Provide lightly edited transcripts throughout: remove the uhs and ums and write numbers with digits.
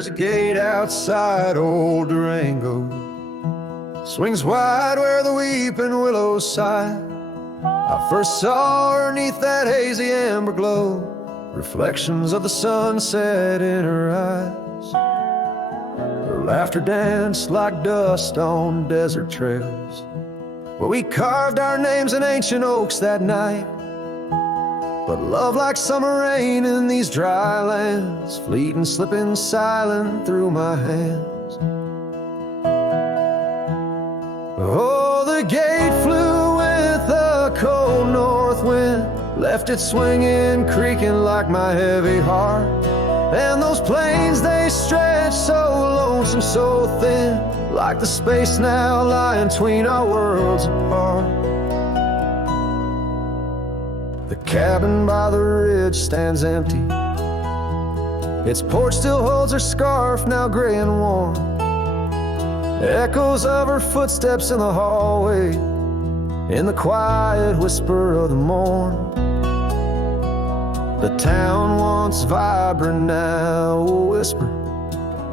There's a gate outside old Durango, swings wide where the weeping willows sigh. I first saw her neath that hazy amber glow, reflections of the sunset in her eyes. Her laughter danced like dust on desert trails, where we carved our names in ancient oaks that night. But love like summer rain in these dry lands, fleeting, slipping silent through my hands. Oh, the gate flew with a cold north wind, left it swinging, creaking like my heavy heart. And those plains, they stretch so lonesome, so thin, like the space now lying between our worlds apart. The cabin by the ridge stands empty, its porch still holds her scarf, now gray and warm. Echoes of her footsteps in the hallway, in the quiet whisper of the morn. The town once vibrant, now a whisper.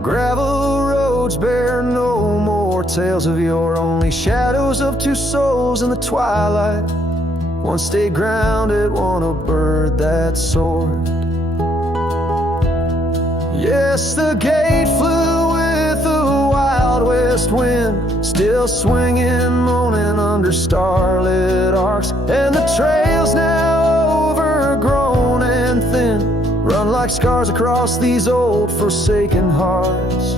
Gravel roads bear no more tales of yore, only shadows of two souls in the twilight. One stayed grounded, one a bird that soared. Yes, the gate flew with the wild west wind, still swinging, moaning under starlit arcs. And the trails now overgrown and thin, run like scars across these old forsaken hearts.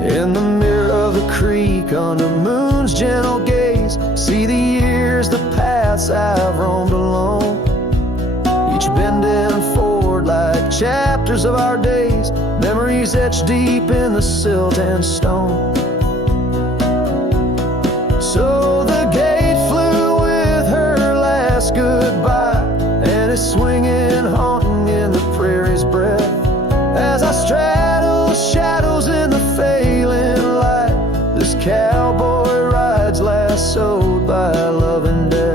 In the mirror of the creek, under moon's gentle gaze, see the years, the paths I've roamed alone, each bending forward like chapters of our days, memories etched deep in the silt and stone. So the gate flew with her last goodbye, and it's swinging, haunting in the prairie's breath, as I straddle shadows in the failing light. This cowboy rides lassoed by love and death.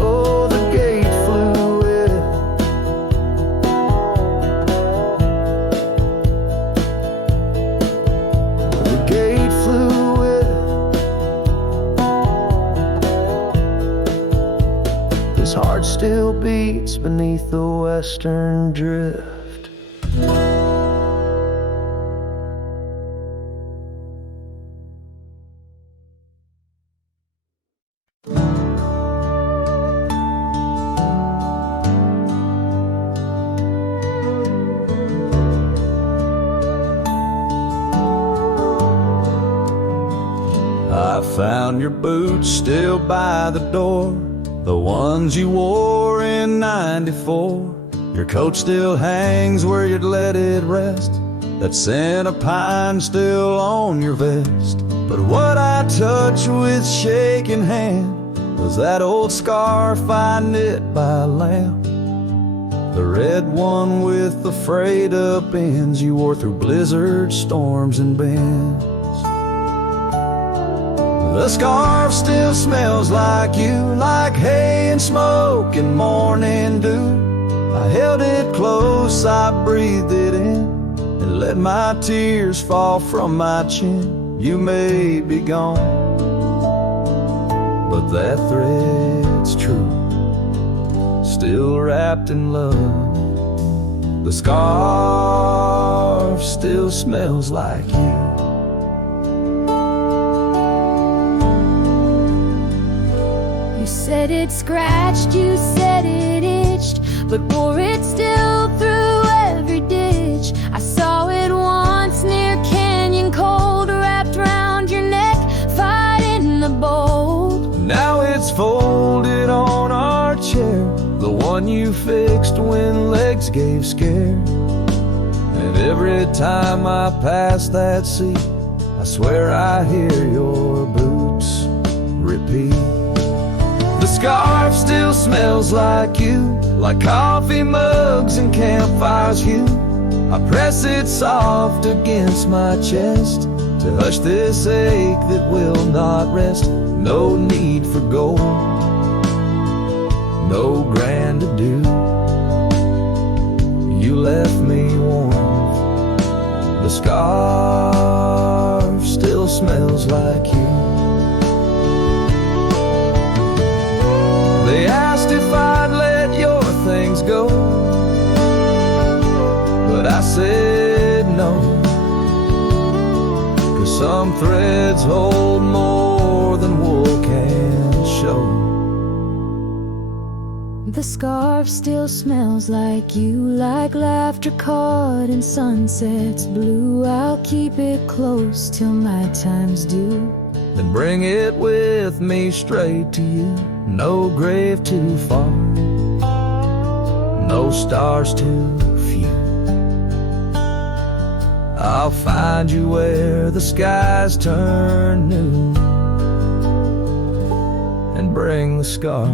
Oh, the gate flew with the gate flew with. His heart still beats beneath the western drift. I found your boots still by the door, the ones you wore in '94. Your coat still hangs where you'd let it rest, that scent of pine still on your vest. But what I touched with shaking hand was that old scarf I knit by lamp, the red one with the frayed up ends you wore through blizzards, storms, and bends. The scarf still smells like you, like hay and smoke and morning dew. I held it close, I breathed it in, and let my tears fall from my chin. You may be gone, but that thread's true, still wrapped in love. The scarf still smells like you. You said it scratched, you said it itched, but bore it still through every ditch. I saw it once near Canyon Cold, wrapped round your neck, fighting the bold. Now it's folded on our chair, the one you fixed when legs gave scare. And every time I pass that seat, I swear I hear your boots repeat. The scarf still smells like you, like coffee mugs and campfires hue. I press it soft against my chest to hush this ache that will not rest. no need for gold, no grand ado. You left me warm, the scarf still smells like you. They asked if I'd let your things go, but I said no, 'cause some threads hold more than wool can show. The scarf still smells like you, like laughter caught in sunsets blue. I'll keep it close till my time's due. Then bring it with me straight to you. No grave too far, no stars too few. I'll find you where the skies turn new, and bring the scarf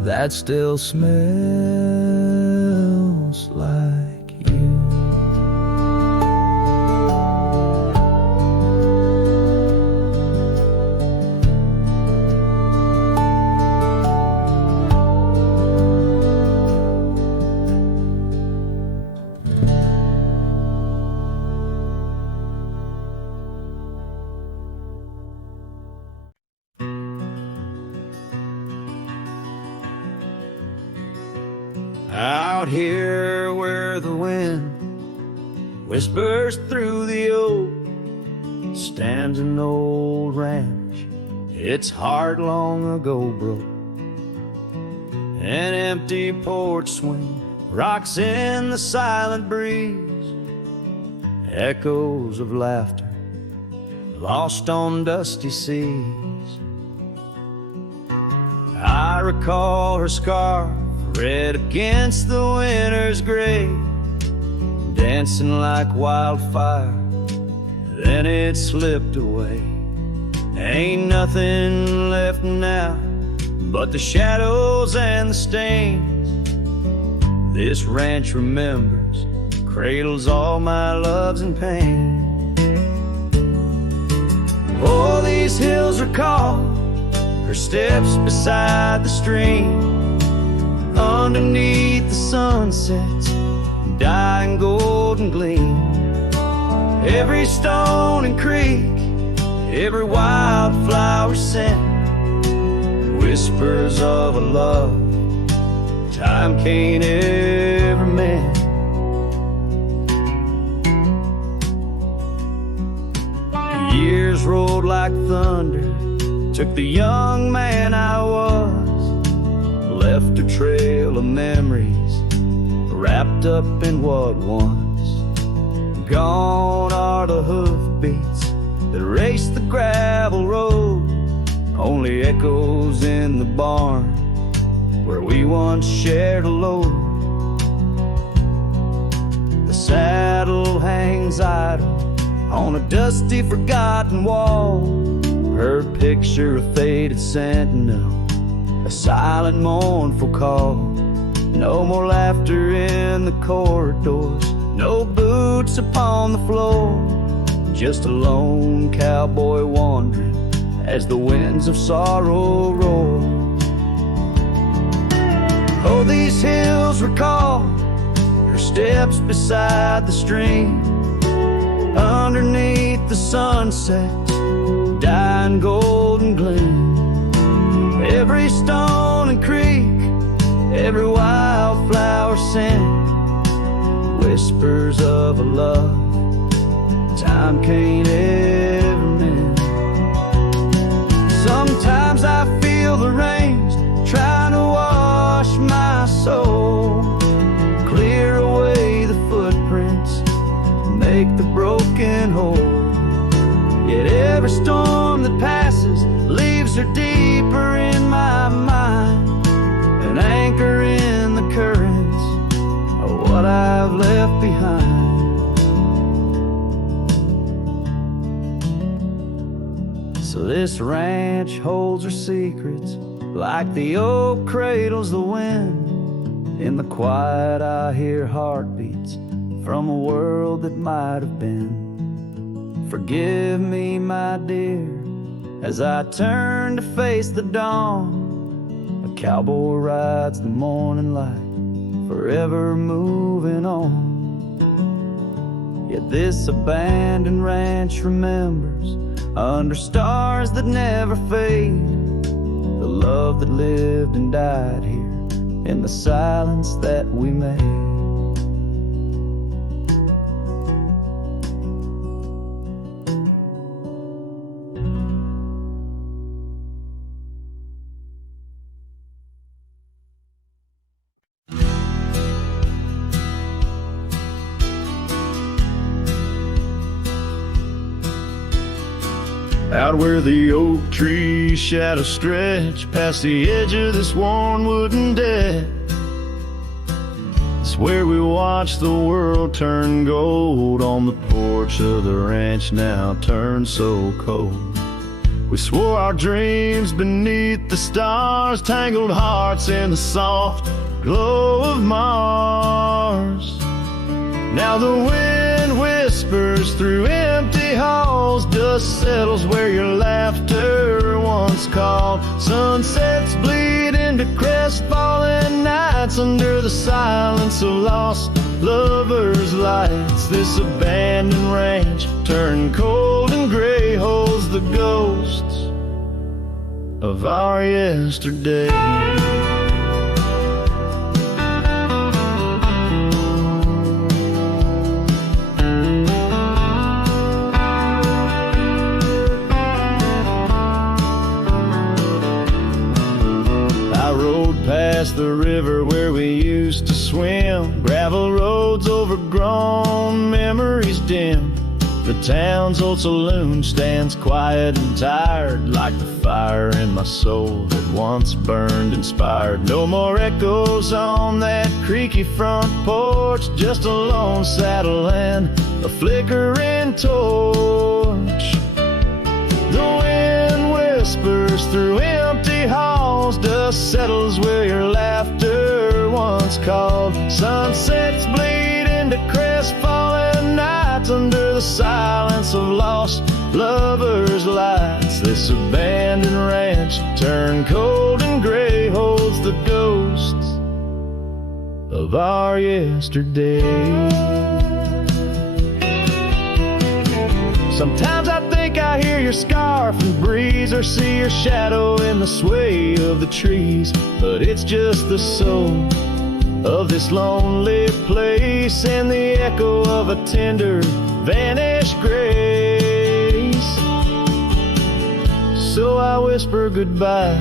that still smells like you. Out here where the wind whispers through the oak stands an old ranch. Its heart long ago broke. An empty porch swing rocks in the silent breeze. Echoes of laughter lost on dusty seas. I recall her scarf red against the winter's gray, dancing like wildfire, then it slipped away. Ain't nothing left now but the shadows and the stains. This ranch remembers, cradles all my loves and pain. Oh, these hills recall her steps beside the stream, underneath the sunset's dying golden gleam. Every stone and creek, every wildflower scent, whispers of a love time can't ever mend. The years rolled like thunder, took the young man I was, left a trail of memories wrapped up in what once. Gone are the hoofbeats that raced the gravel road, only echoes in the barn where we once shared a load. The saddle hangs idle on a dusty forgotten wall, her picture a faded sentinel, a silent mournful call. No more laughter in the corridors, no boots upon the floor, just a lone cowboy wandering as the winds of sorrow roar. Oh, these hills recall her steps beside the stream, underneath the sunset's dying golden gleam. Every stone and creek, every wildflower scent, whispers of a love time can't ever mend. Sometimes I feel the rains trying to wash my soul, clear away the footprints, make the broken whole. Yet every storm that passes leaves her deeper in my mind, an anchor in the currents of what I've left behind. So this ranch holds her secrets like the oak cradles the wind. In the quiet I hear heartbeats from a world that might have been. Forgive me, my dear, As I turn to face the dawn, a cowboy rides the morning light, forever moving on. Yet this abandoned ranch remembers, under stars that never fade, the love that lived and died here in the silence that we made. Out where the oak tree shadows stretch past the edge of this worn wooden deck, it's where we watch the world turn gold on the porch of the ranch now turned so cold. We swore our dreams beneath the stars, tangled hearts in the soft glow of Mars. Now the wind whispers through empty halls, dust settles where your laughter once called. Sunsets bleed into crestfallen nights under the silence of lost lovers' lights. This abandoned ranch turned cold and gray holds the ghosts of our yesterday. Past the river where we used to swim, gravel roads overgrown, memories dim. The town's old saloon stands quiet and tired, like the fire in my soul that once burned inspired. No more echoes on that creaky front porch, just a lone saddle and a flickering torch. The wind whispers through empty halls, dust settles where your laughter once called. Sunsets bleed into crestfallen nights under the silence of lost lovers' lights. This abandoned ranch turned cold and gray holds the ghosts of our yesterday. Sometimes I think I hear your scarf and breeze, or see your shadow in the sway of the trees. But it's just the soul of this lonely place, and the echo of a tender vanished grace. So I whisper goodbye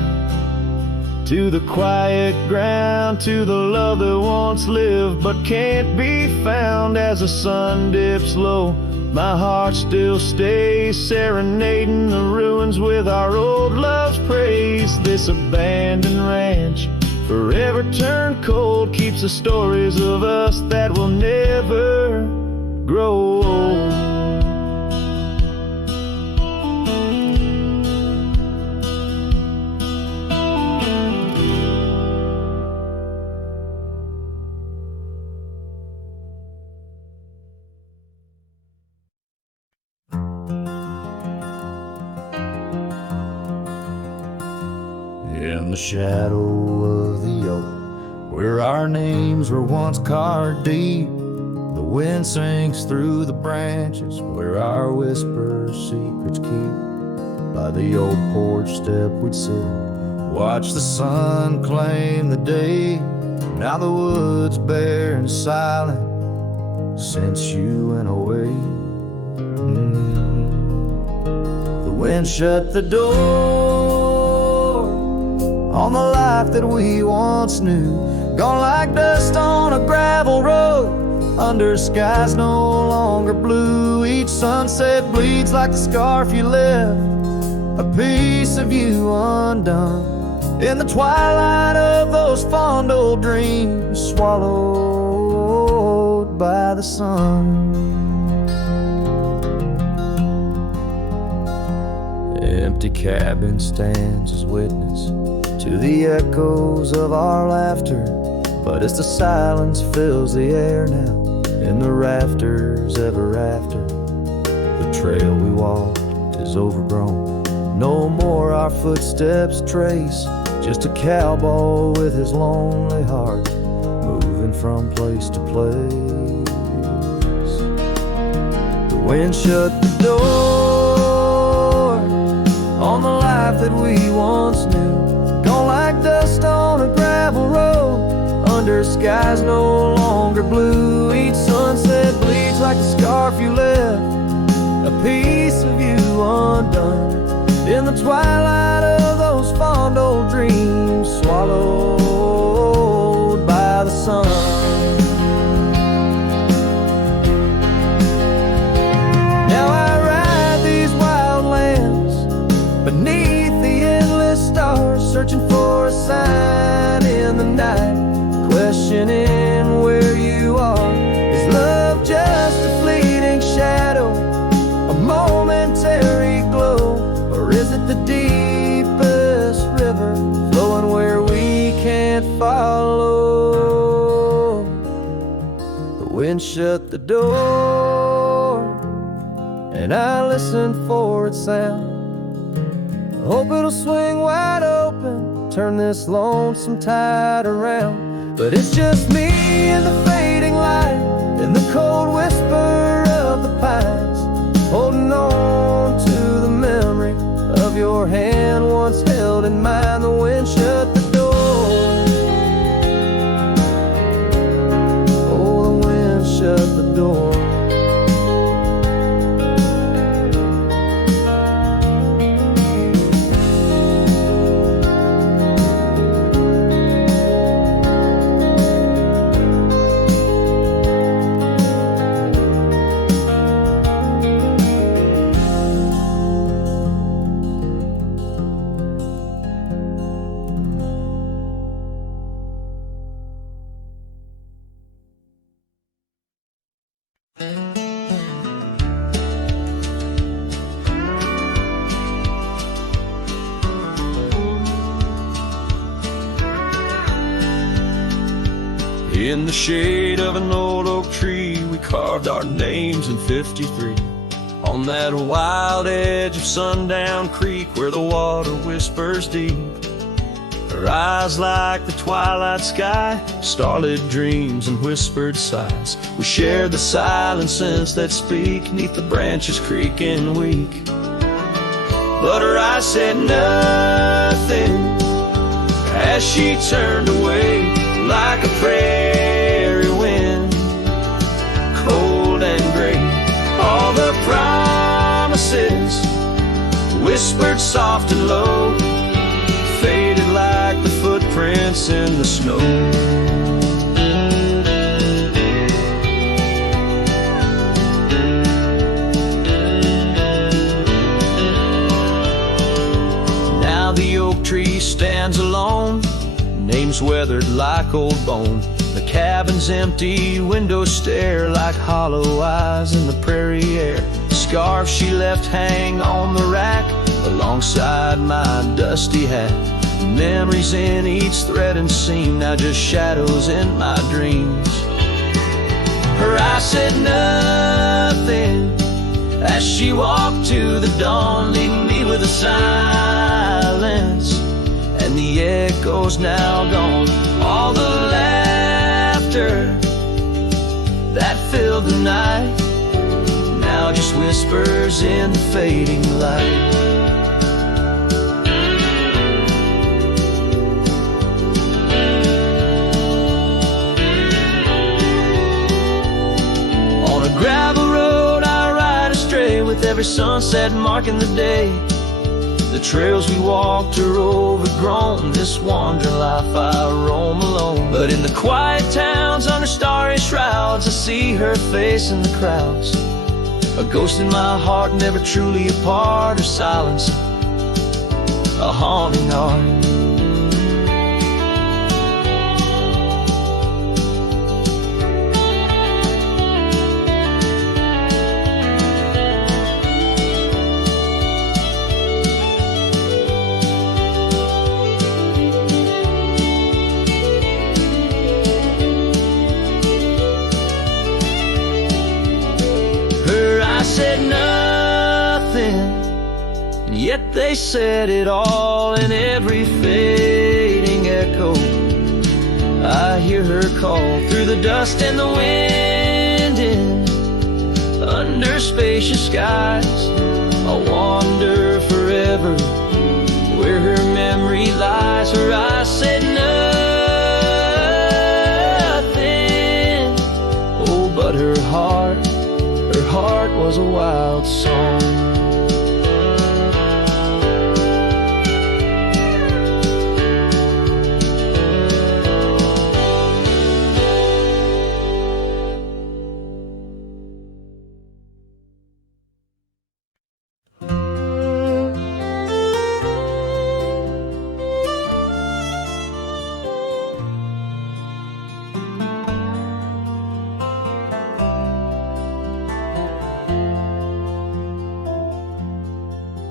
to the quiet ground, to the love that once lived but can't be found. As the sun dips low, my heart still stays serenading the ruins with our old love's praise. This abandoned ranch, forever turned cold, keeps the stories of us that will never grow old. In the shadow of the oak, where our names were once carved deep, the wind sinks through the branches, where our whispers secrets keep. By the old porch step we'd sit, watch the sun claim the day. Now the wood's bare and silent since you went away. The wind shut the door on the life that we once knew, gone like dust on a gravel road, under skies no longer blue. Each sunset bleeds like the scarf you left, a piece of you undone, in the twilight of those fond old dreams, swallowed by the sun. Empty cabin stands as witness to the echoes of our laughter, but as the silence fills the air now, in the rafters ever after, the trail we walked is overgrown, No more our footsteps trace, just a cowboy with his lonely heart, moving from place to place. The wind shut the door on the life that we once knew, gone like dust on a gravel road, under skies no longer blue. Each sunset bleeds like the scarf you left, a piece of you undone, in the twilight of those fond old dreams, swallowed by the sun. Now I ride these wild lands beneath the endless stars, searching for a sign in the night, questioning where you are. Is love just a fleeting shadow, a momentary glow? Or is it the deepest river flowing where we can't follow? The wind shut the door and I listened for its sound. I hope it'll swing wide open, turn this lonesome tide around. But it's just me and the fading light and the cold whisper of the pines, holding on to the memory of your hand once held in mine. The wind shut the door. Oh, the wind shut the door. In the shade of an old oak tree, we carved our names in '53. On that wild edge of Sundown Creek, where the water whispers deep, her eyes like the twilight sky, starlit dreams and whispered sighs. We shared the silent scents that speak neath the branches creaking weak. But her eyes said nothing as she turned away, like a prairie wind, cold and gray. All the promises, whispered soft and low, faded like the footprints in the snow. Now the oak tree stands alone, names weathered like old bone. The cabin's empty, windows stare like hollow eyes in the prairie air. The scarf she left hang on the rack alongside my dusty hat. Memories in each thread and seam, now just shadows in my dreams. Her eyes said nothing as she walked to the dawn, leaving me with a silence and the echoes now gone. All the laughter that filled the night now just whispers in the fading light. On a gravel road I ride astray, with every sunset marking the day. The trails we walked are overgrown, this wandering life I roam alone. But in the quiet towns under starry shrouds, I see her face in the crowds. A ghost in my heart, never truly apart. Her silence, a haunting heart. Yet they said it all in every fading echo. I hear her call through the dust and the wind, in under spacious skies. I'll wander forever where her memory lies. Her eyes said nothing, oh, but her heart was a wild song.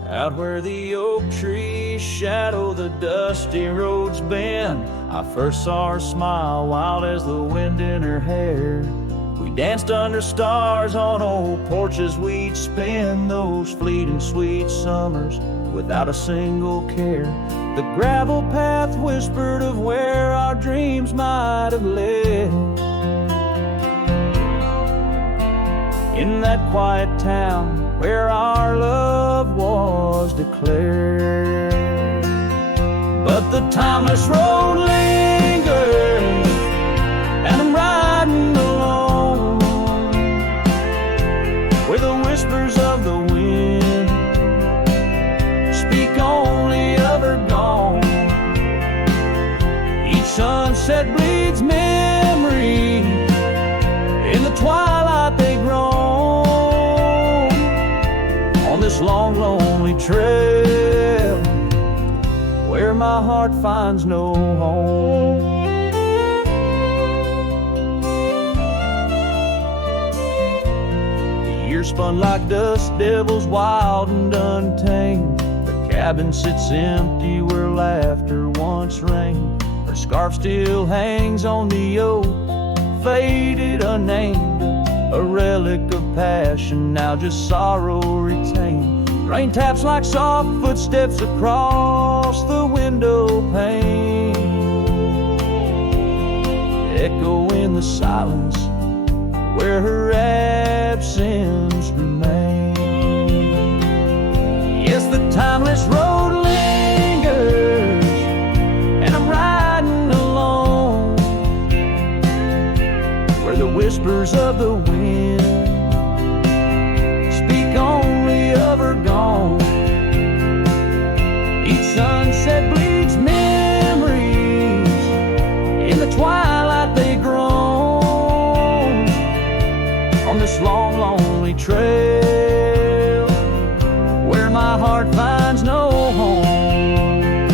Out where the oak trees shadow the dusty roads bend, I first saw her smile wild as the wind in her hair. We danced under stars on old porches, we'd spend those fleeting sweet summers without a single care. The gravel path whispered of where our dreams might have led. In that quiet town where our love was declared. But the timeless road lingers, and I'm riding alone, where the whispers of the wind speak only of her gone. Each sunset bleeds memory, in the twilight they groan. On this long, lonely trail, where my heart finds no home. The years spun like dust devils, wild and untamed. The cabin sits empty where laughter once reigned. Her scarf still hangs on the oak, faded, unnamed, a relic of passion, now just sorrow retained. Rain taps like soft footsteps across the window pane, echo in the silence where her absence remains. Yes, the timeless road lingers, and I'm riding alone, where the whispers of the wind speak only of her gone. Each sunset bleeds memories, in the twilight they groan. On this long, lonely trail, where my heart finds no home.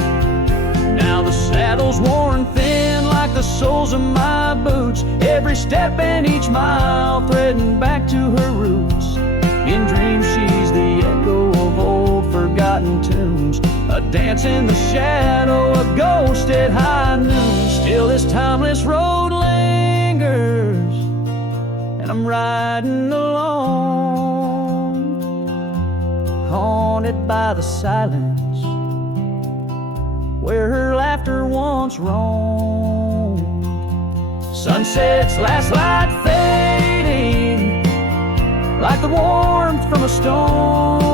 Now the saddle's worn thin like the soles of my boots, every step and each mile threading back to her roots. In dreams she's the echo of old forgotten tunes, a dance in the shadow, a ghost at high noon. Still this timeless road lingers, and I'm riding alone, haunted by the silence where her laughter once roamed. Sunset's last light fading like the warmth from a stone.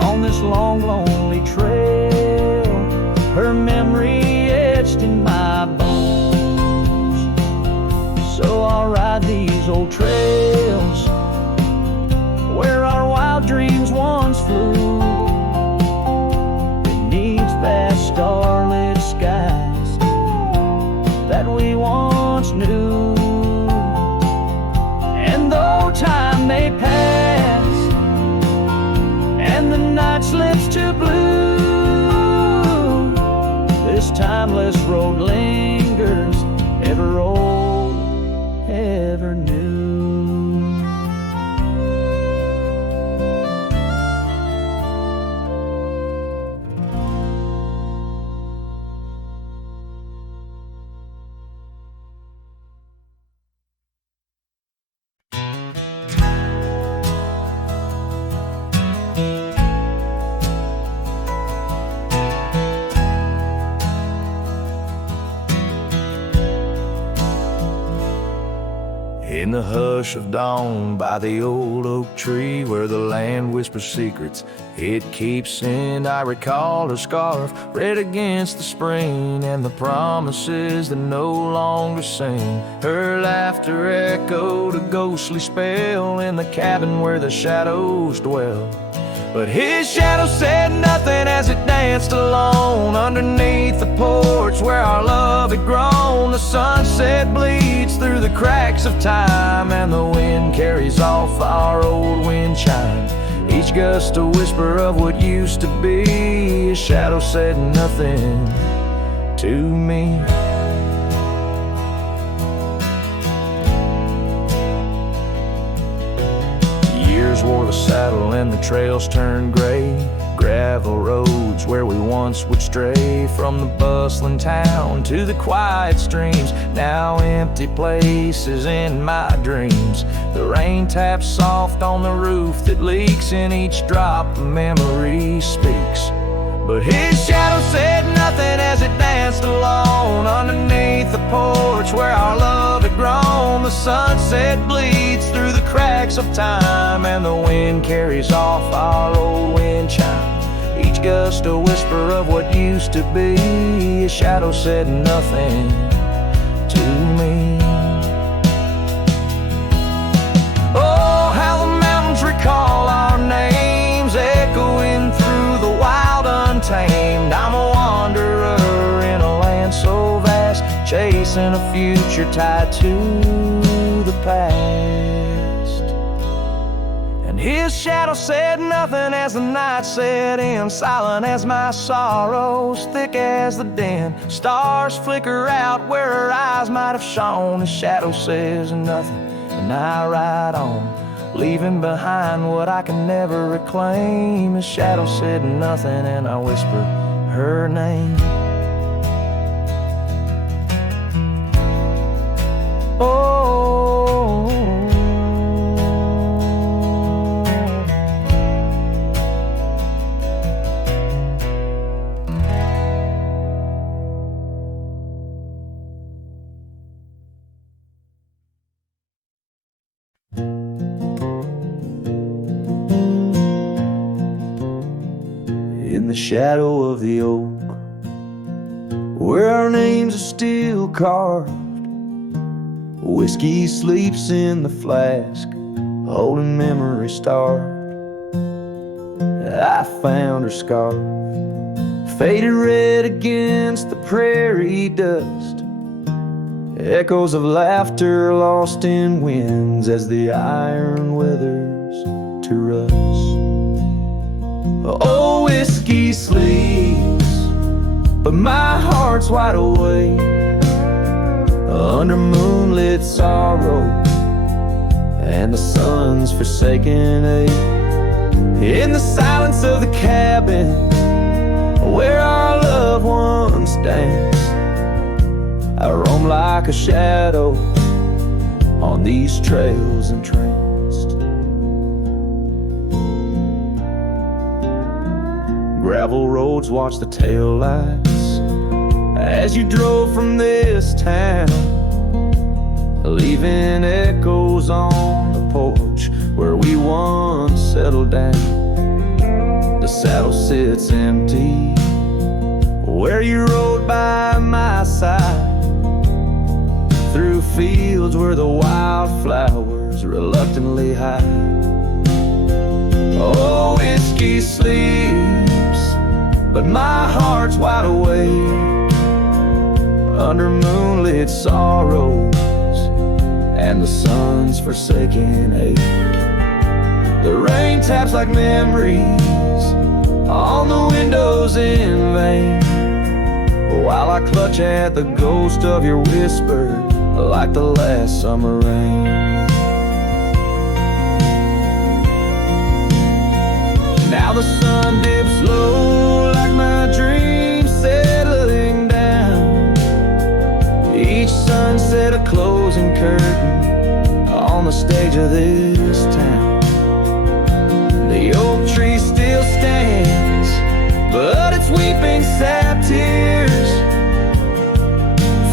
On this long, lonely trail, her memory etched in my bones. So I'll ride these old trails where our wild dreams once flew, beneath vast starlit skies that we once knew. And though time may pass and the night slips to blue, this timeless road lingers, ever old, ever new. In the hush of dawn by the old oak tree where the land whispers secrets it keeps in, I recall her scarf red against the spring and the promises that no longer sing. Her laughter echoed a ghostly spell in the cabin where the shadows dwell. But his shadow said nothing as it danced alone underneath the porch where our love had grown. The sunset bleeds through the cracks of time and the wind carries off our old wind chime. Each gust a whisper of what used to be. His shadow said nothing to me. Years wore the saddle and the trails turned gray. Gravel roads where we once would stray, from the bustling town to the quiet streams, now empty places in my dreams. The rain taps soft on the roof that leaks, in each drop a memory speaks. But his shadow said nothing as it danced alone underneath the porch where our love had grown. The sunset bleeds through the cracks of time and the wind carries off our old wind chime. Each gust a whisper of what used to be. His shadow said nothing to me. Oh, how the mountains recall our names, echoing through the wild untamed. I'm a wanderer in a land so vast, chasing a future tied to the past. And his shadow said nothing as the night set in, silent as my sorrows, thick as the din. Stars flicker out where her eyes might have shone. His shadow says nothing and I ride on, leaving behind what I can never reclaim. His shadow said nothing and I whispered her name. Oh, in the shadow of the oak, where our names are still carved, whiskey sleeps in the flask, holding memory starved. I found her scarf, faded red against the prairie dust, echoes of laughter lost in winds as the iron weathers to rust. Oh, whiskey sleeps, but my heart's wide awake under moonlit sorrow and the sun's forsaken ache. In the silence of the cabin where our loved ones danced, I roam like a shadow on these trails entranced. Gravel roads watch the taillights as you drove from this town, leaving echoes on the porch where we once settled down. The saddle sits empty where you rode by my side, through fields where the wildflowers reluctantly hide. Oh, whiskey sleeps, but my heart's wide awake under moonlit sorrows and the sun's forsaken ache. The rain taps like memories on the windows in vain, while I clutch at the ghost of your whisper like the last summer rain. Now the sun dips low like my dreams settling down, each sunset a closing curtain on the stage of this town. The oak tree still stands, but it's weeping sad tears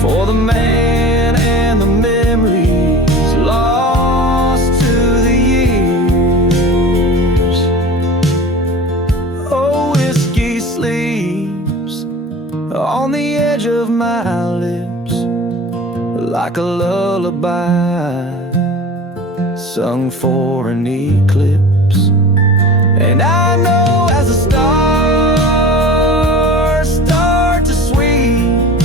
for the man and the memories lost like a lullaby sung for an eclipse. And I know as the stars start to swing,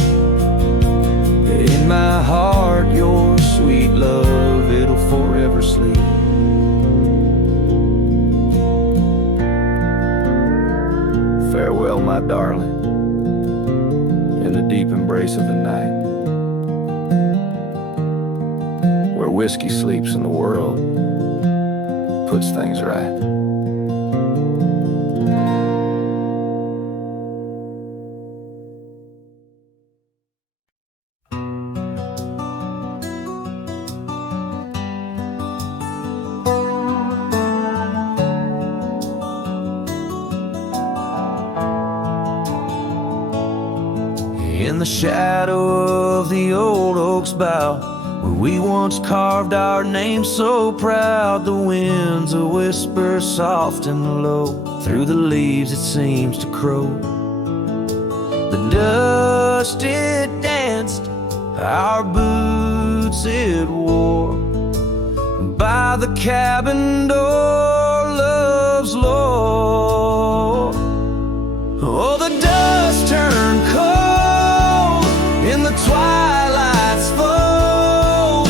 in my heart your sweet love, it'll forever sleep. Farewell, my darling, in the deep embrace of the night, where whiskey sleeps and the world puts things right. In the shadow of the old oak's bough, where we once carved our name so proud, the wind's a whisper soft and low, through the leaves it seems to crow. The dust it danced, our boots it wore, by the cabin door love's lore. Oh, the dust turned cold in the twilight's fold,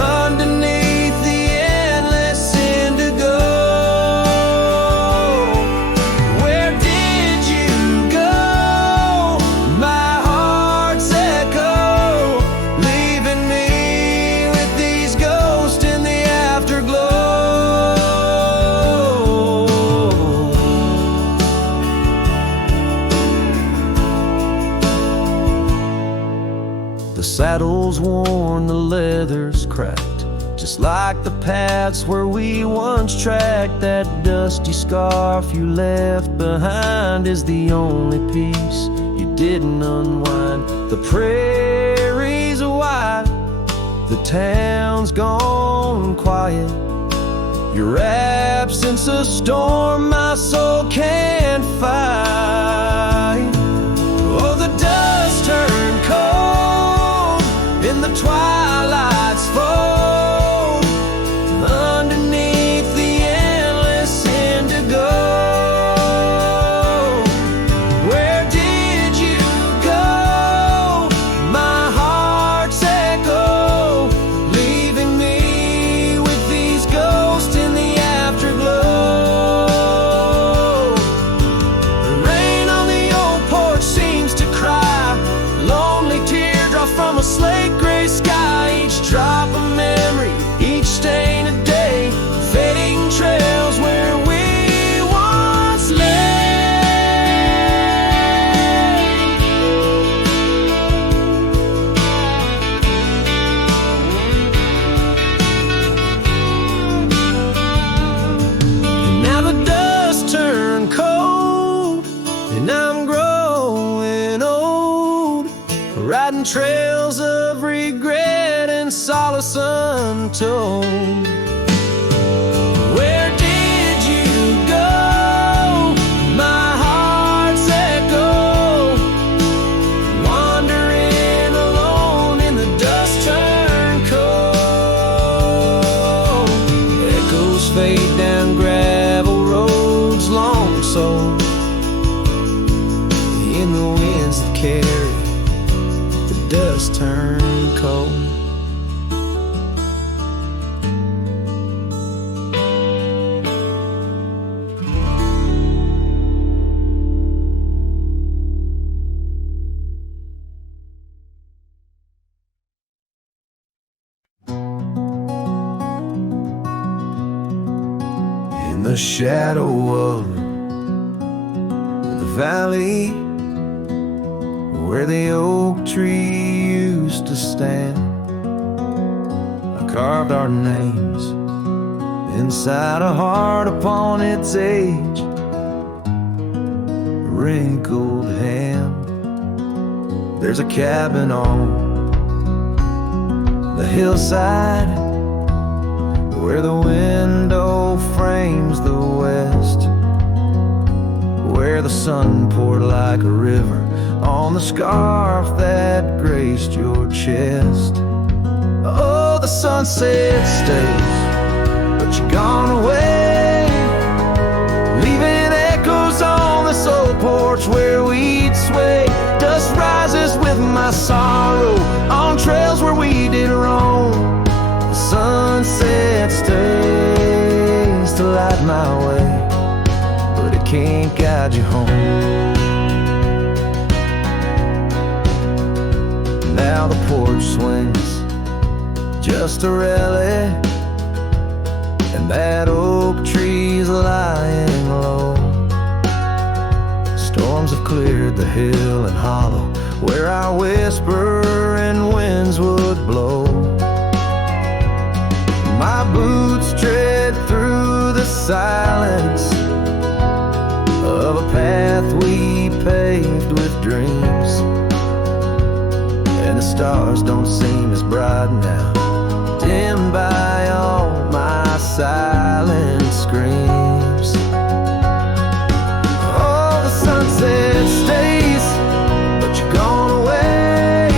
underneath the endless indigo. Where did you go? My heart's echo, leaving me with these ghosts in the afterglow. The saddle's worn, the leather's cracked, just like the paths where we once tracked. That dusty scarf you left behind is the only piece you didn't unwind. The prairie's wide, the town's gone quiet, your absence a storm my soul can't fight. Oh, the dust turned cold in the twilight's fold, underneath the endless indigo. Where did you go? My heart's echo, leaving me with these ghosts in the afterglow. The rain on the old porch seems to cry, lonely teardrop from a slate gray sky. Each drop a memory, each stain a day, fading trails where we once lay. And now the dust turned cold, and I'm growing old, riding trails of regret and solace untold. Where did you go? My heart's echo, wandering alone in the dust turned cold. Echoes fade down gravel roads, long sold in the winds that carry the dust turned cold. In the shadow of the valley, where the oak tree used to stand, I carved our names inside a heart upon its age, wrinkled hand. There's a cabin on the hillside, where the window frames the west, where the sun poured like a river on the scarf that graced your chest. sunset stays, but you're gone away, leaving echoes on this old porch where we'd sway. Dust rises with my sorrow on trails where we did roam. The sunset stays to light my way, but it can't guide you home. Now the porch swings, just a relic, and that oak tree's lying low. Storms have cleared the hill and hollow where our whisper and winds would blow. My boots tread through the silence of a path we paved with dreams, and the stars don't seem as bright now, dimmed by all my silent screams. Oh, the sunset stays, but you're gone away.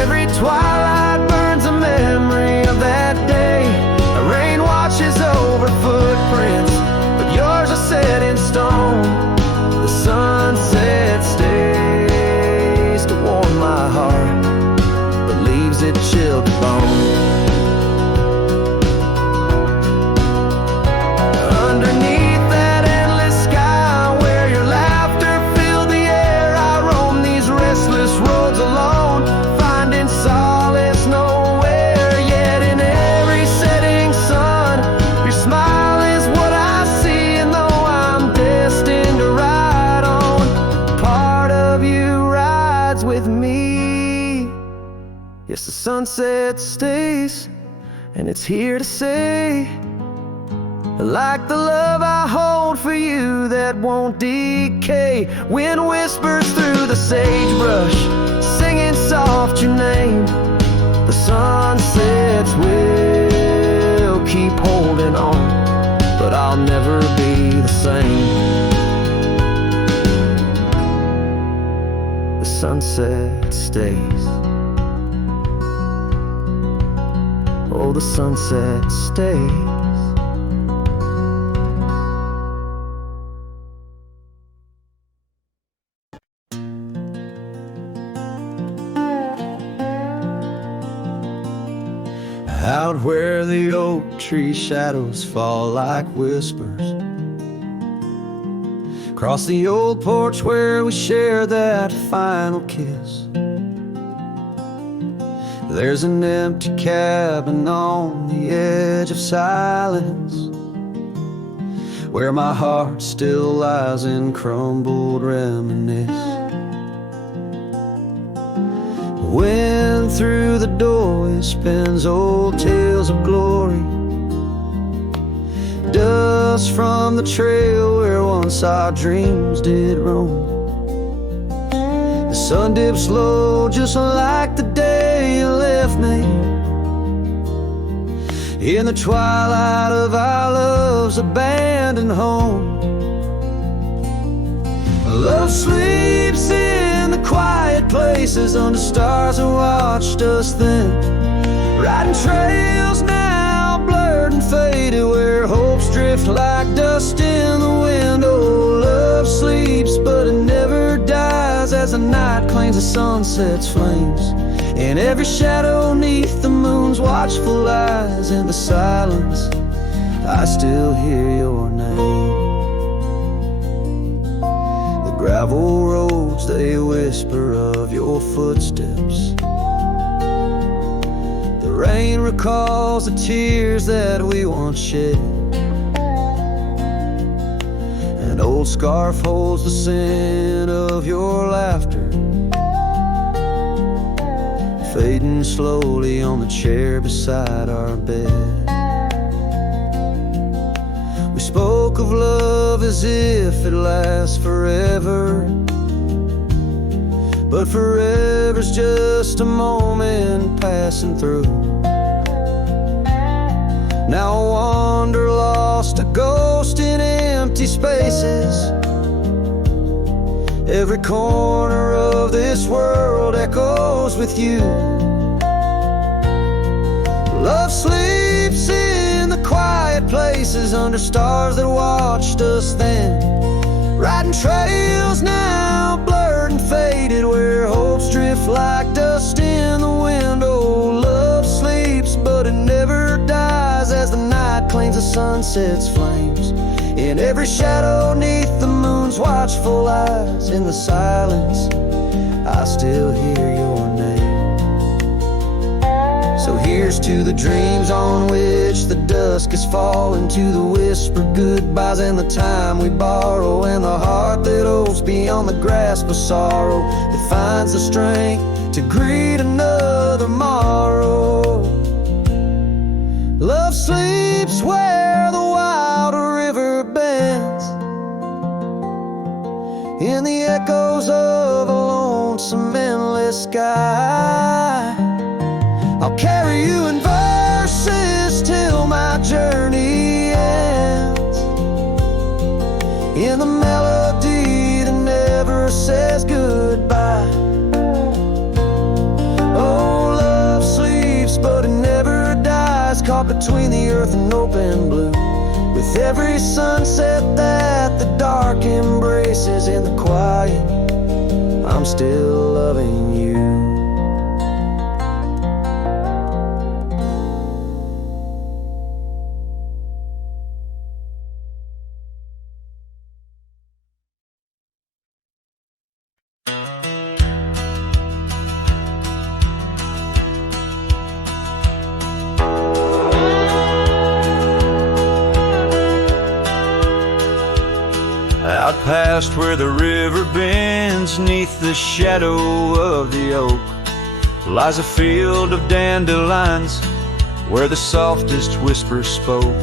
Every twilight burns a memory of that day. The rain washes over footprints, but yours are set in stone. The sunset stays to warm my heart, but leaves it chilled to bone. Underneath that endless sky where your laughter filled the air, I roam these restless roads alone, finding solace nowhere. Yet in every setting sun, your smile is what I see, and though I'm destined to ride on, part of you rides with me. Yes, the sunset stays, and it's here to say, like the love I hold for you that won't decay. Wind whispers through the sagebrush, singing soft your name. The sunsets will keep holding on, but I'll never be the same. The sunset stays. Oh, the sunset stays. Out where the oak tree shadows fall like whispers, across the old porch where we share that final kiss, there's an empty cabin on the edge of silence, where my heart still lies in crumbled reminisce. Wind through the doorway spins old tales of glory, dust from the trail where once our dreams did roam. The sun dips low just like the day you left me, in the twilight of our love's abandoned home. Love sleeps in the quiet places under stars that watched us then, riding trails now blurred and faded where hopes drift like dust in the wind. Oh, love sleeps but it never dies as the night claims the sunset's flames, in every shadow neath the moon's watchful eyes. In the silence I still hear your name. Gravel roads, they whisper of your footsteps. The rain recalls the tears that we once shed. An old scarf holds the scent of your laughter, fading slowly on the chair beside our bed. We spoke of love as if it lasts forever, but forever's just a moment passing through. Now I wander lost, a ghost in empty spaces. Every corner of this world echoes with you. faces under stars that watched us then. Riding trails now blurred and faded, where hopes drift like dust in the wind. Oh, love sleeps, but it never dies, as the night clings the sunset's flames. In every shadow neath the moon's watchful eyes, in the silence I still hear your name. So here's to the dreams on which the dusk is falling, to the whispered goodbyes and the time we borrow, and the heart that hopes beyond the grasp of sorrow, that finds the strength to greet another morrow. Love sleeps where the wild river bends, in the echoes of a lonesome endless sky. I'll carry you in verses till my journey ends, in the melody that never says goodbye. Oh, love sleeps, but it never dies, caught between the earth and open blue, with every sunset that the dark embraces. In the quiet, I'm still loving you. Out past where the river bends, neath the shadow of the oak, lies a field of dandelions where the softest whisper spoke.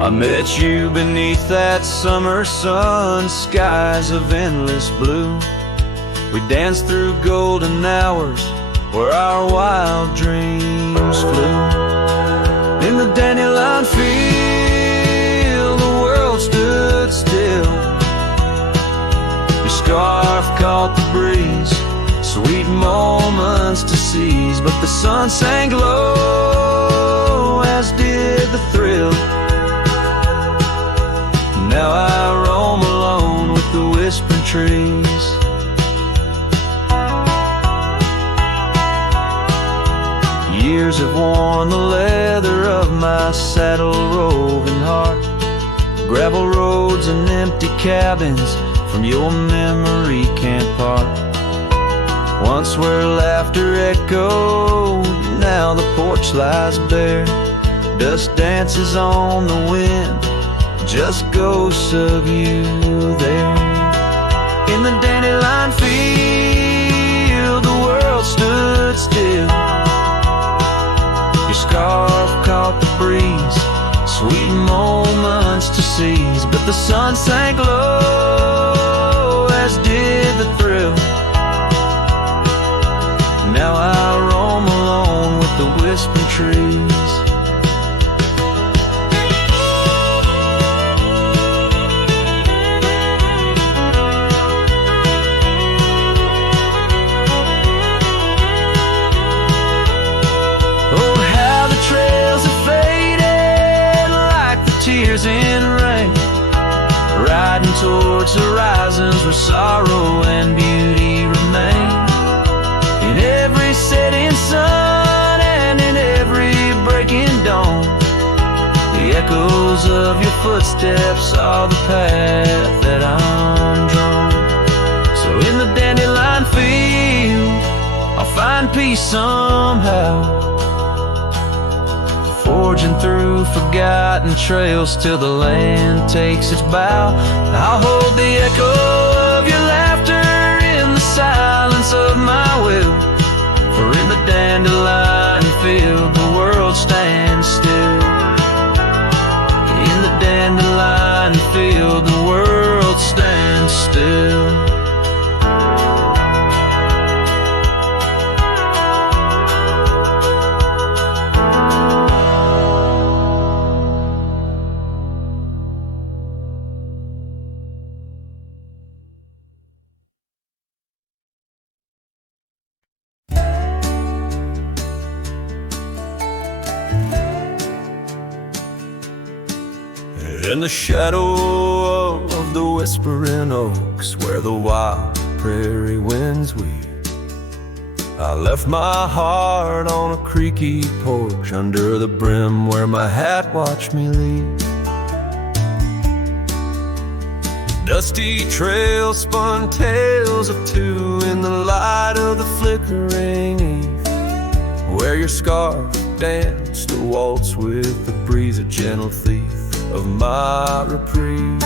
I met you beneath that summer sun, skies of endless blue. We danced through golden hours where our wild dreams flew. In the dandelion field, the world stood still. Your scarf caught the breeze, sweet moments to seize, but the sun sang low, as did the thrill. Now I roam alone with the whispering trees. Years have worn the leather of my saddle-roving heart. Gravel roads and empty cabins from your memory can't part. Once where laughter echoed, now the porch lies bare. Dust dances on the wind, just ghosts of you there. In the dandelion field, the world stood still. Your scarf caught the breeze, sweet moments to seize, but the sun sank low, as did the thrill. Now I roam alone with the whispering trees. Tears in rain, riding towards horizons where sorrow and beauty remain. In every setting sun and in every breaking dawn, the echoes of your footsteps are the path that I'm drawn. So in the dandelion field, I'll find peace somehow, forging through forgotten trails till the land takes its bow. I'll hold the echo of your laughter in the silence of my will, for in the dandelion field the world stands still. In the dandelion field the world stands still. In the shadow of the whispering oaks, where the wild prairie winds weep, I left my heart on a creaky porch under the brim where my hat watched me leave. Dusty trail spun tales of two in the light of the flickering eve, where your scarf danced a waltz with the breeze, a gentle thief of my reprieve.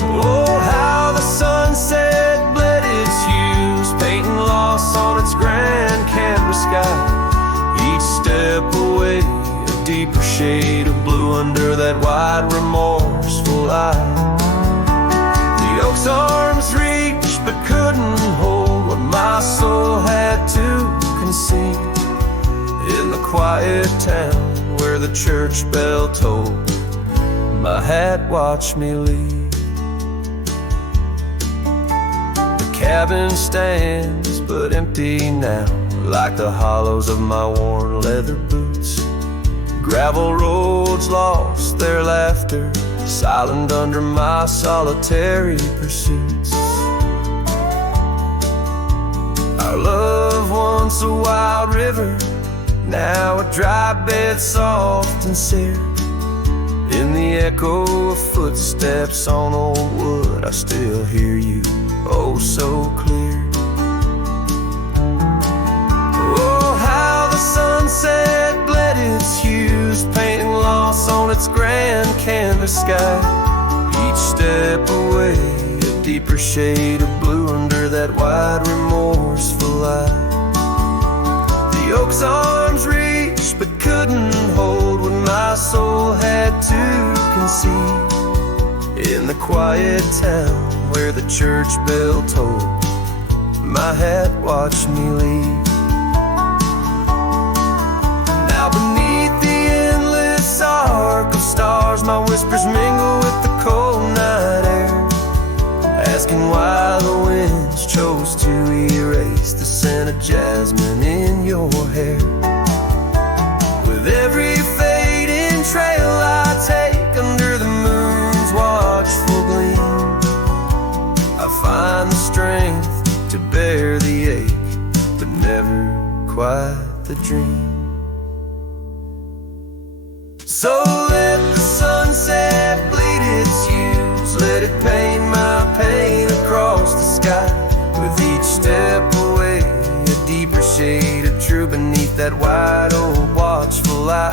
Oh, how the sunset bled its hues, painting loss on its grand canvas sky. Each step away, a deeper shade of blue under that wide remorseful eye. The oak's arms reached but couldn't hold what my soul had to concede. In the quiet town where the church bell tolled, my hat watched me leave. The cabin stands but empty now, like the hollows of my worn leather boots. Gravel roads lost their laughter, silent under my solitary pursuits. Our love, once a wild river, now a dry bed soft and seared. In the echo of footsteps on old wood, I still hear you, oh so clear. Oh, how the sunset bled its hues, painting loss on its grand canvas sky. Each step away, a deeper shade of blue under that wide remorseful eye. The oak's arms reached but couldn't hold what my soul had to concede. In the quiet town where the church bell tolled, my hat watched me leave. Now beneath the endless arc of stars, my whispers mingle with the cold night air, asking why the winds chose to erase the scent of jasmine in your hair. With every fading trail I take under the moon's watchful gleam, I find the strength to bear the ache, but never quite the dream. So let the sunset bleed its hues, let it paint my pain across the sky. With each step away, a deeper shade of true beneath that wide old watchful eye.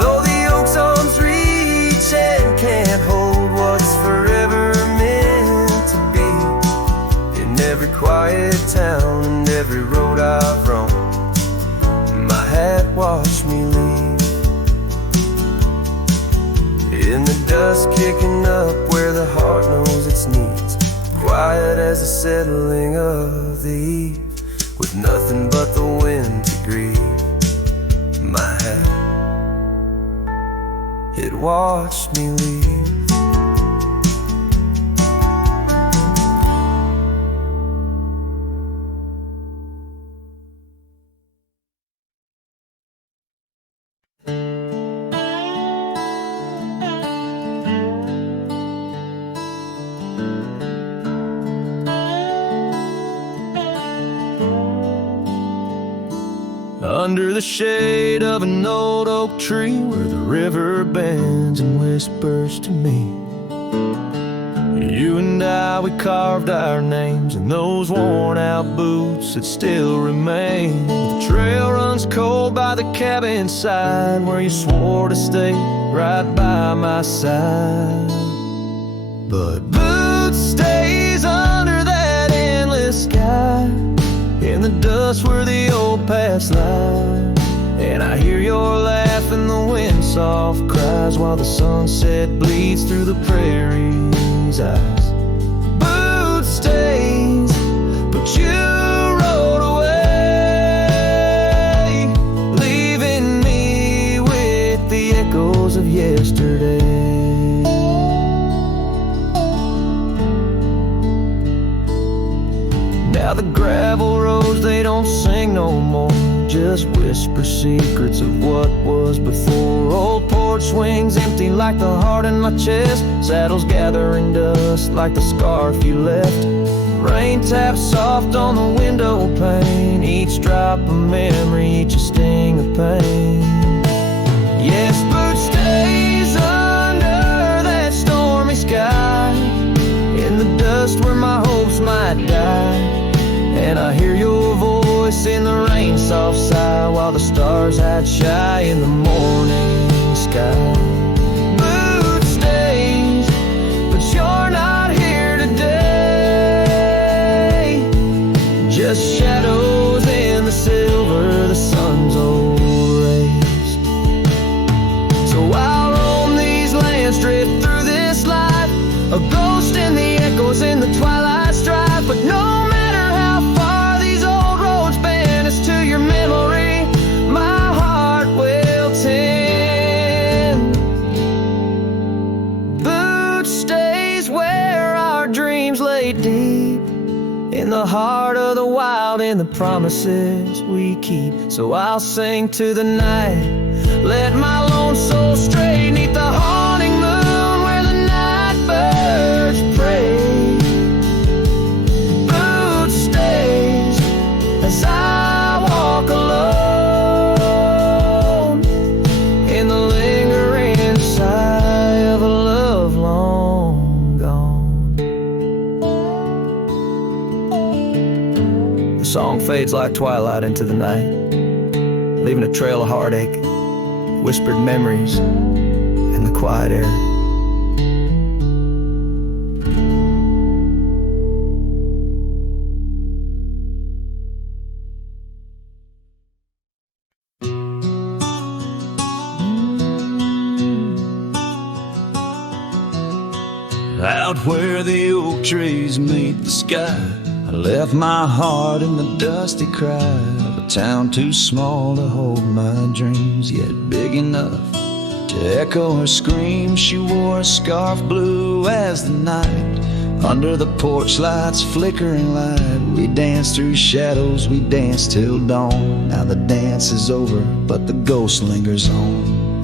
Though the oak's arms reach and can't hold what's forever meant to be, in every quiet town and every road I've roamed, my hat watched me leave. In the dust kicking up where the heart knows its needs, quiet as the settling of the eve, with nothing but the wind to grieve, my hat, it watched me leave. Under the shade of an old oak tree, where the river bends and whispers to me, you and I, we carved our names in those worn out boots that still remain. The trail runs cold by the cabin side, where you swore to stay right by my side. But boots stays under that endless sky, in the dust where the old past lie. And I hear your laugh and the wind soft cries, while the sunset bleeds through the prairie's eyes. Boots stains, but you rode away, leaving me with the echoes of yesterday. Now the gravel roads, they don't sing no more, just whisper secrets of what was before. Old porch swings empty like the heart in my chest. Saddles gathering dust like the scarf you left. Rain taps soft on the window pane. Each drop a memory, each a sting of pain. Yes, boot stays under that stormy sky, in the dust where my hopes might die. And I hear your voice in the rain soft sigh, while the stars hide shy in the morning sky. Boot stays, but you're not here today. Just shadows in the silver, the sun's old rays. So I'll roam these lands, drift through this life, a ghost in the echoes in the twilight strife. But no matter how far these old roads bend us to your memory, my heart will tend. Boot stays where our dreams lay deep, in the heart of the wild, in the promises we keep. So I'll sing to the night, let my lone soul stray 'neath the haunting moon where the night birds pray. Boot stays as I walk alone, in the lingering sigh of a love long gone. The song fades like twilight into the night, leaving a trail of heartache, whispered memories in the quiet air. Out where the oak trees meet the sky, I left my heart in the dusty cry of a town too small to hold my dreams, yet big enough to echo her scream. She wore a scarf blue as the night, under the porch lights flickering light. We danced through shadows, we danced till dawn. Now the dance is over, but the ghost lingers on.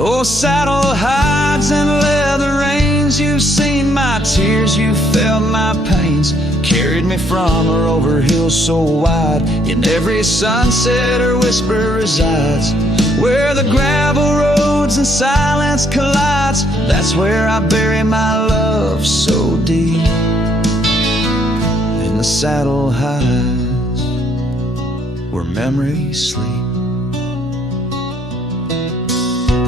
Oh, saddle hides and leather reins, you've seen my tears, you felt my pains. Carried me from her over hills so wide, in every sunset her whisper resides. Where the gravel roads and silence collides, that's where I bury my love so deep. In the saddle hides where memories sleep.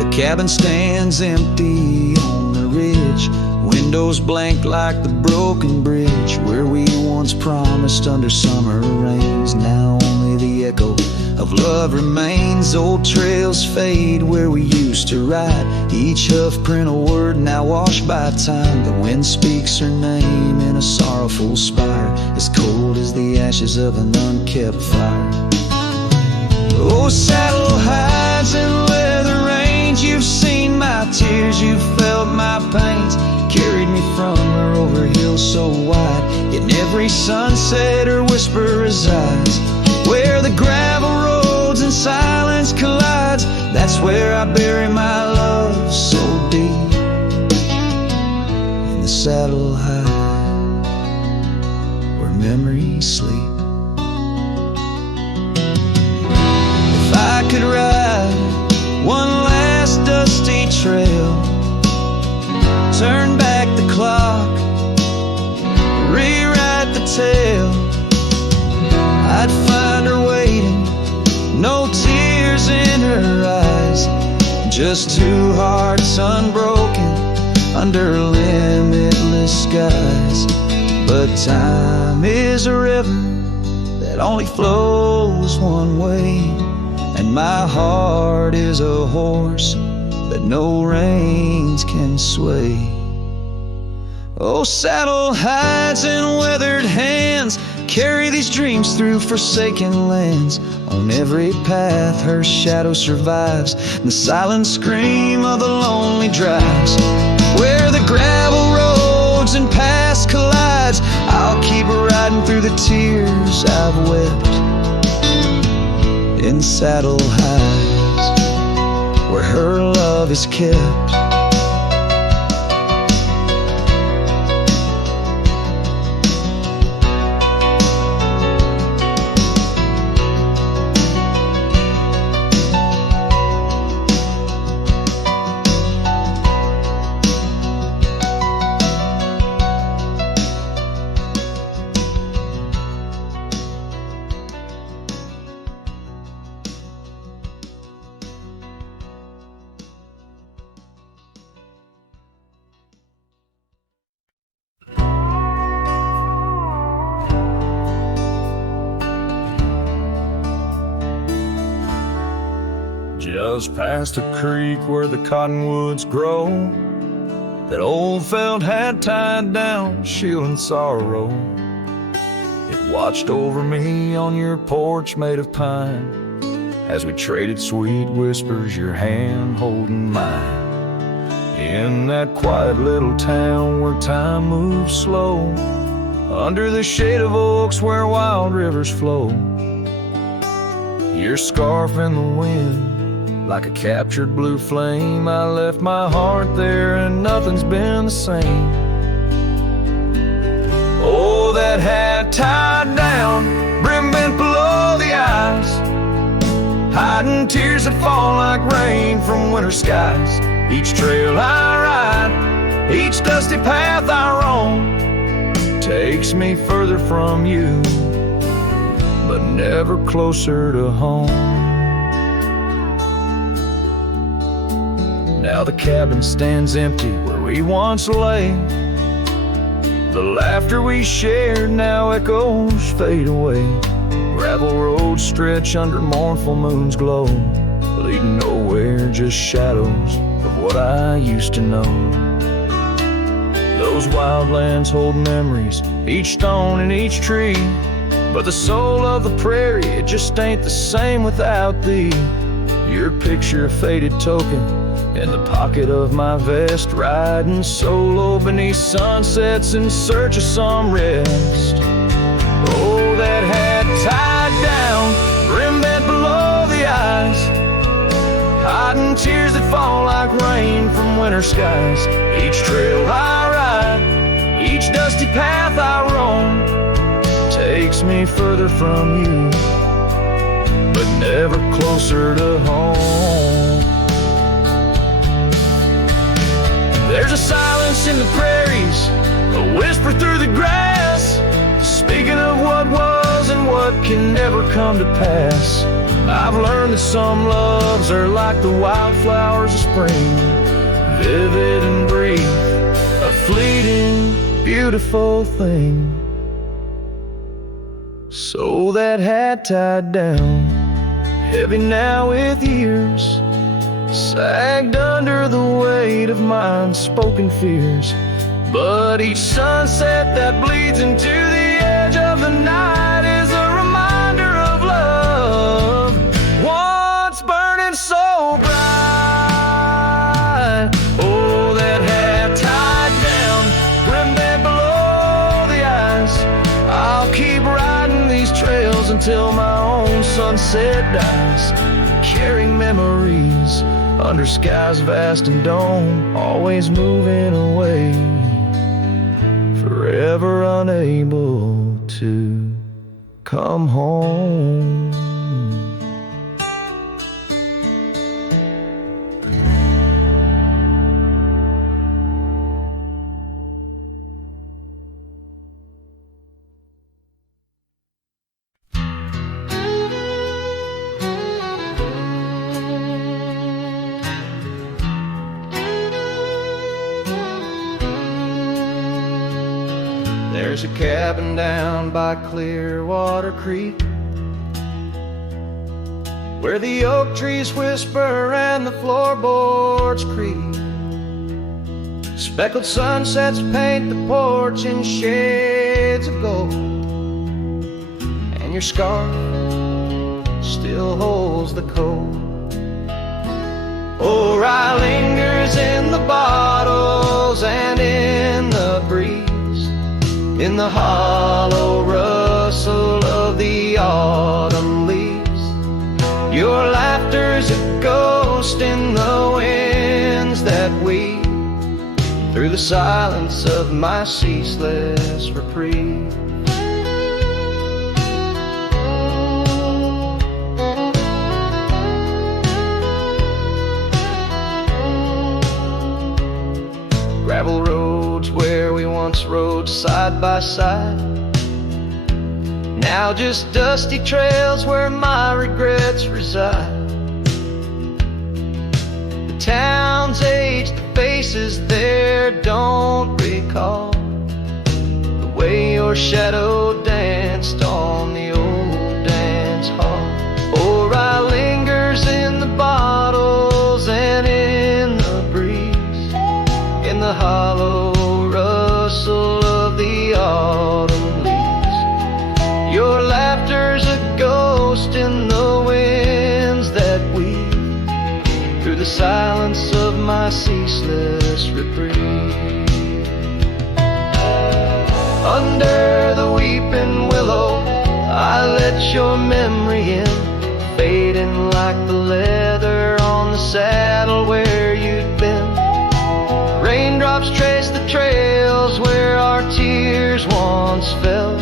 The cabin stands empty on the ridge, windows blank like the broken bridge where we once promised under summer rains. Now only the echo of love remains. Old trails fade where we used to ride, each hoof print a word now washed by time. The wind speaks her name in a sorrowful spire, as cold as the ashes of an unkept fire. Oh, saddle hides and leather reins, you've seen my tears, you've felt my pains. Carried me from her over hills so wide, in every sunset her whisper resides. Where the gravel roads and silence collides, that's where I bury my love so deep. In the saddle hides where memories sleep. If I could ride one last dusty trail, turn back the clock, rewrite the tale, I'd find her waiting, no tears in her eyes, just two hearts unbroken under limitless skies. But time is a river that only flows one way, and my heart is a horse that no reins can sway. Oh, saddle hides and weathered hands carry these dreams through forsaken lands. On every path her shadow survives, the silent scream of the lonely drives. Where the gravel roads and past collides, I'll keep riding through the tears I've wept. in saddle hides, where her love is kept. Just past a creek where the cottonwoods grow, that old felt had tied down, shielding sorrow. It watched over me on your porch made of pine, as we traded sweet whispers, your hand holding mine. In that quiet little town where time moves slow, under the shade of oaks where wild rivers flow, your scarf in the wind, like a captured blue flame. I left my heart there and nothing's been the same. Oh, that hat tied down, brim bent below the eyes, hiding tears that fall like rain from winter skies. Each trail I ride, each dusty path I roam, takes me further from you, but never closer to home. Now the cabin stands empty where we once lay. The laughter we shared, now echoes fade away. Gravel roads stretch under mournful moon's glow, leading nowhere, just shadows of what I used to know. Those wildlands hold memories, each stone and each tree, but the soul of the prairie, it just ain't the same without thee. Your picture, a faded token in the pocket of my vest, riding solo beneath sunsets in search of some rest. Oh, that hat tied down, brim bent below the eyes, hiding tears that fall like rain from winter skies. Each trail I ride, each dusty path I roam, takes me further from you, but never closer to home. There's a silence in the prairies, a whisper through the grass, speaking of what was and what can never come to pass. I've learned that some loves are like the wildflowers of spring, vivid and brief, a fleeting, beautiful thing. So that hat tied down, heavy now with years, sagged under the weight of my unspoken fears. But each sunset that bleeds into the edge of the night is a reminder of love, once burning so bright. Oh, that hat tied down, brim bent below the eyes, I'll keep riding these trails until my own sunset dies, carrying memories under skies vast and dome, always moving away, forever unable to come home. There's a cabin down by Clearwater Creek, where the oak trees whisper and the floorboards creak. Speckled sunsets paint the porch in shades of gold, and your scarf still holds the cold. Oh, rye lingers in the bottles and in the breeze, in the hollow rustle of the autumn leaves. through the silence of my ceaseless reprieve. Gravel roads where we once rode side by side, now just dusty trails where my regrets reside. The town's aged, the faces there don't recall the way your shadow danced on the old dance hall. Or rye lingers in the bottles and in the breeze, in the hollow rustle of the autumn leaves. Your laughter's a ghost in the winds that weave through the silence of my ceaseless reprieve. Under the weeping willow, I let your memory in, fading like the leather on the saddle where you'd been. Raindrops trace the trails where our tears once fell,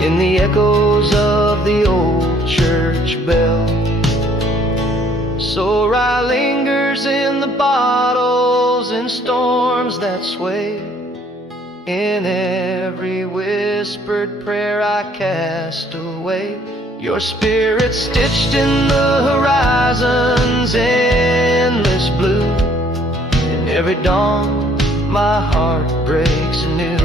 in the echoes of the old church bell. So rye lingers in the bottles, in storms that sway, in every whispered prayer I cast away. Your spirit stitched in the horizon's endless blue. In every dawn my heart breaks anew.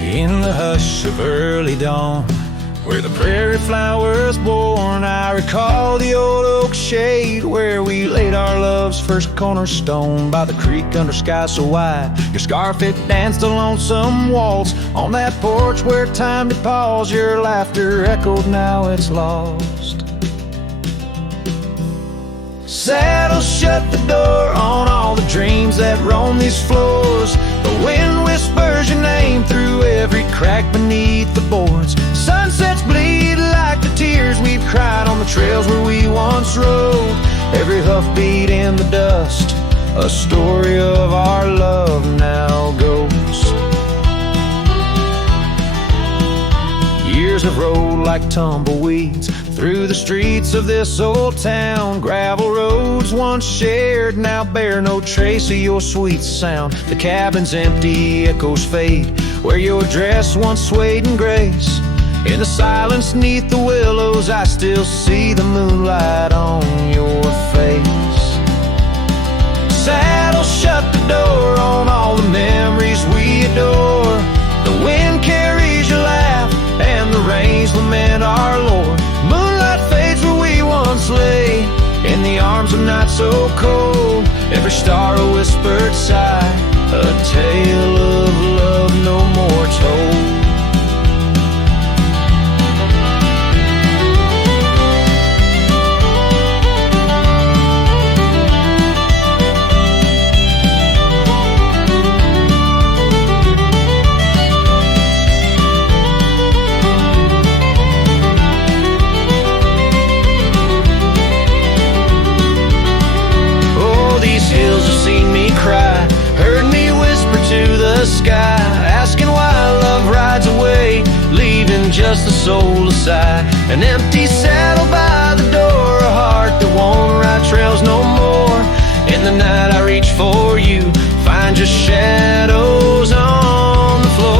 In the hush of early dawn, where the prairie flower was born, I recall the old oak shade where we laid our love's first cornerstone. By the creek under sky so wide, your scarf it danced a lonesome waltz. On that porch where time did pause, your laughter echoed, now it's lost. Saddle shut the door on all the dreams that roam these floors. The wind whispers your name through every crack beneath the boards. Sunsets bleed like the tears we've cried on the trails where we once rode. Every hoofbeat in the dust, a story of our love now goes. Years have rolled like tumbleweeds through the streets of this old town. Gravel roads once shared now bear no trace of your sweet sound. The cabin's empty, echoes fade where your dress once swayed in grace. In the silence neath the willows, I still see the moonlight on your face. Saddle shut the door on all the memories we adore. The wind carries your laugh and the rains lament our Lord. Moonlight fades where we once lay, in the arms of night so cold. Every star a whispered sigh, a tale of love no more told. Hills have seen me cry, heard me whisper to the sky, asking why love rides away, leaving just the soul aside. An empty saddle by the door, a heart that won't ride trails no more. In the night I reach for you, find just shadows on the floor.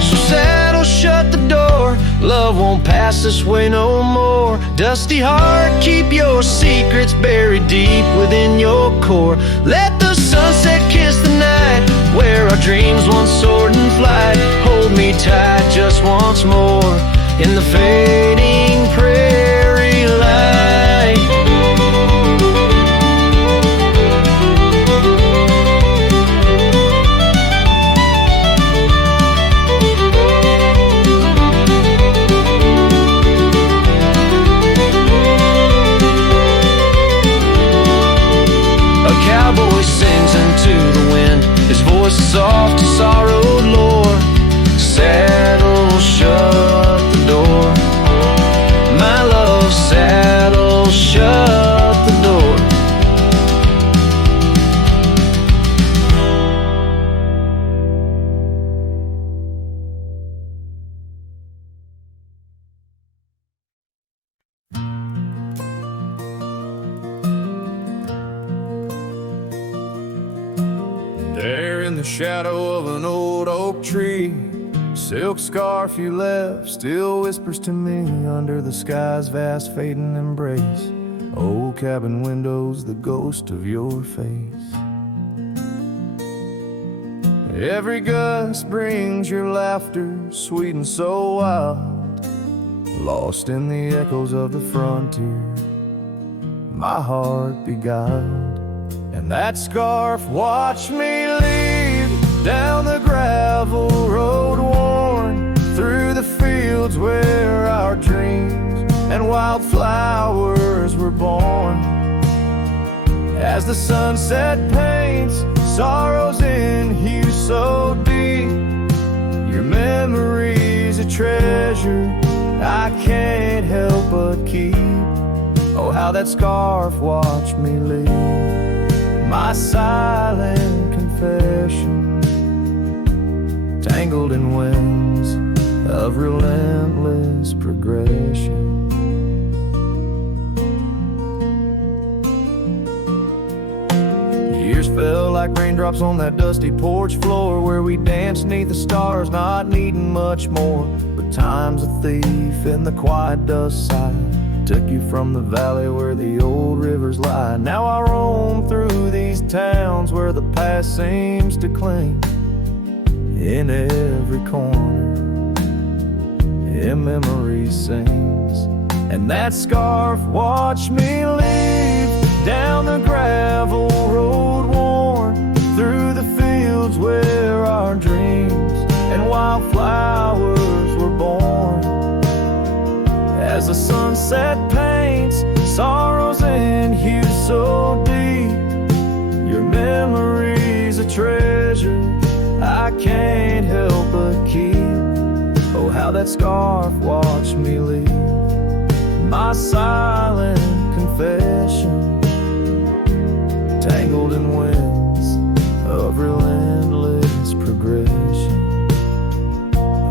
So saddle shut the door, love won't pass this way no more. Dusty heart, keep your secrets buried deep within your core. Let the sunset kiss the night, where our dreams once soared in flight. Hold me tight just once more in the fading prairie light. A cowboy sings into the wind, his voice is soft to sorrowed lore. Saddle, shut the door. My love, saddle, shut the door. There in the shadow of an old oak tree, silk scarf you left still whispers to me under the sky's vast fading embrace. Old cabin windows, the ghost of your face. Every gust brings your laughter, sweet and so wild, lost in the echoes of the frontier, my heart beguiled. And that scarf watched me leave down the gravel road worn, through the fields where our dreams and wildflowers were born. As the sunset paints sorrows in hue so deep, your memory's a treasure I can't help but keep. Oh, how that scarf watched me leave, my silent confession, tangled in winds of relentless progression. Years fell like raindrops on that dusty porch floor, where we danced neath the stars, not needing much more. But time's a thief in the quiet dust side, took you from the valley where the old rivers lie. Now I roam through these towns where the past seems to cling. In every corner, in memory sings. And that scarf watched me leave down the gravel road worn, through the fields where our dreams and wildflowers were born. As the sunset paints sorrows in hue so deep, your memory's a treasure I can't help but keep. Oh, how that scarf watched me leave, my silent confession, tangled in winds of relentless progression.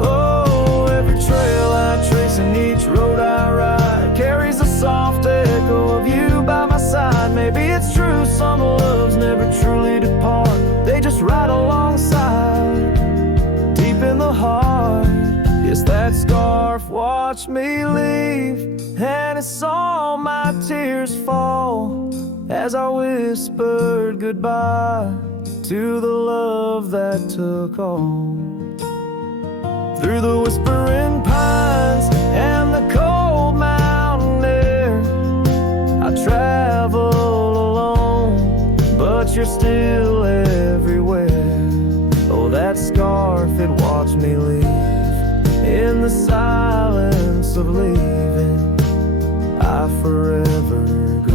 Oh, every trail I trace and each road I ride carries a soft echo of you by my side. Maybe it's true, some loves never truly depart, they just ride alongside, deep in the heart. Yes, that scarf watched me leave, and it saw my tears fall as I whispered goodbye to the love that took all. Through the whispering pines and the cold mountain air, I travel alone, but you're still everywhere. Oh, that scarf, it watched me leave in the silence of leaving. I forever go.